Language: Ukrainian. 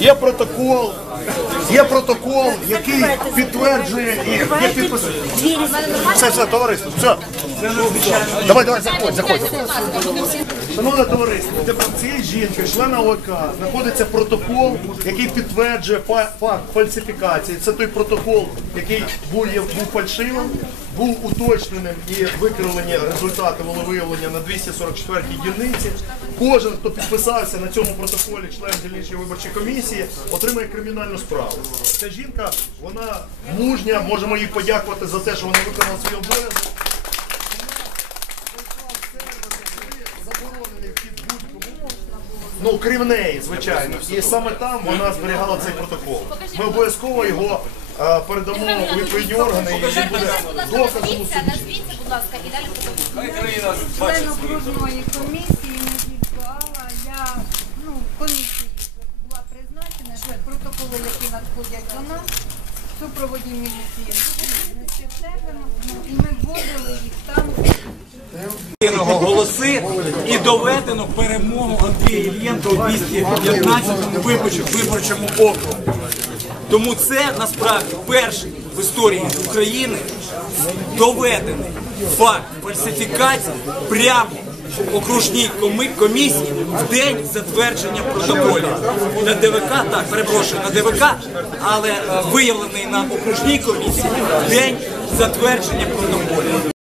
Є протокол, є протокол, який підтверджує і є підпис. Все, все, товариство, все. Давай, давай, заходь, заходь. Шановне товариство, тепер цієї жінки, члена ОК, знаходиться протокол, який підтверджує факт фальсифікації. Це той протокол, який був, був фальшивим, був уточненим і викривлені результати волевиявлення на 244-й дільниці. Кожен, хто підписався на цьому протоколі, член дільничої виборчої комісії, отримає кримінальну справу. Ця жінка, вона мужня, можемо їй подякувати за те, що вона виконала свій обов'язок. Ну, крім неї, звичайно. І саме там вона зберігала цей протокол. Ми обов'язково його е, передамо у відповідні органи і він буде доказом у суді. Назвіться, будь ласка, і далі продовжуємо. член окружної комісії не тільки Алла, я ну, комісії була призначена, що протоколи, які надходять до нас, супроводі міліції, і ми вводили їх там. Голоси і доведено Андрія у 215-му виборчому, виборчому округу. Тому це насправді перший в історії України доведений факт фальсифікації прямо в окружній комісії в день затвердження протоколів. На ДВК, так, перепрошую, на ДВК, але е, виявлений на окружній комісії в день затвердження протоколів.